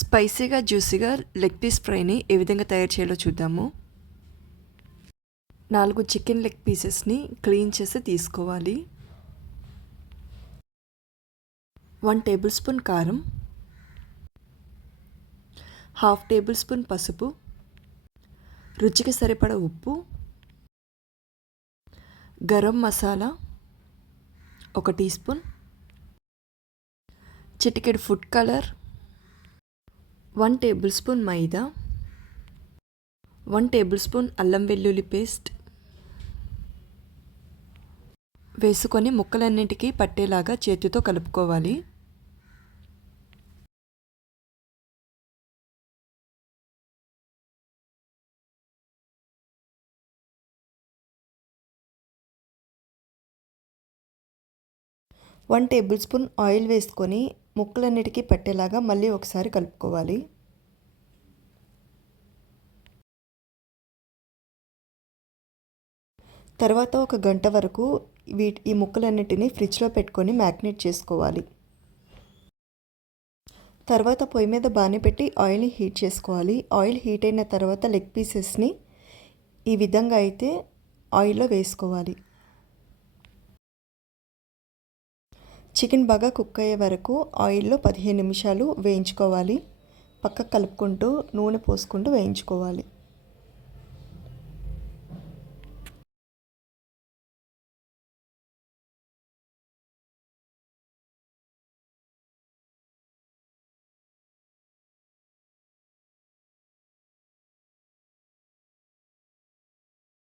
స్పైసీగా జ్యూసీగా leg piece ఫ్రైని ఏ విధంగా తయారు చేయాలో చూద్దాము. 4 చికెన్ లెగ్ పీసెస్ని క్లీన్ చేసి తీసుకోవాలి. 1 టేబుల్ స్పూన్ కారం, 1/2 టేబుల్ స్పూన్ పసుపు, రుచికి సరిపడ ఉప్పు, గరం మసాలా 1 టీ స్పూన్, చిటికెడు ఫుడ్ కలర్, 1 టేబుల్ స్పూన్ మైదా, 1 టేబుల్ స్పూన్ అల్లం వెల్లుల్లి పేస్ట్ వేసుకొని ముక్కలన్నింటికి పట్టేలాగా చేతితో కలుపుకోవాలి. వన్ టేబుల్ స్పూన్ ఆయిల్ వేసుకొని ముక్కలన్నిటికీ పట్టేలాగా మళ్ళీ ఒకసారి కలుపుకోవాలి. తర్వాత 1 గంట వరకు ఈ ముక్కలన్నిటిని ఫ్రిడ్జ్లో పెట్టుకొని మ్యాగ్నేట్ చేసుకోవాలి. తర్వాత పొయ్యి మీద బాణీ పెట్టి ఆయిల్ని హీట్ చేసుకోవాలి. ఆయిల్ హీట్ అయిన తర్వాత లెగ్ పీసెస్ని ఈ విధంగా అయితే ఆయిల్లో వేసుకోవాలి. చికెన్ బాగా కుక్ అయ్యే వరకు ఆయిల్లో 15 నిమిషాలు వేయించుకోవాలి. పక్కకు కలుపుకుంటూ నూనె పోసుకుంటూ వేయించుకోవాలి.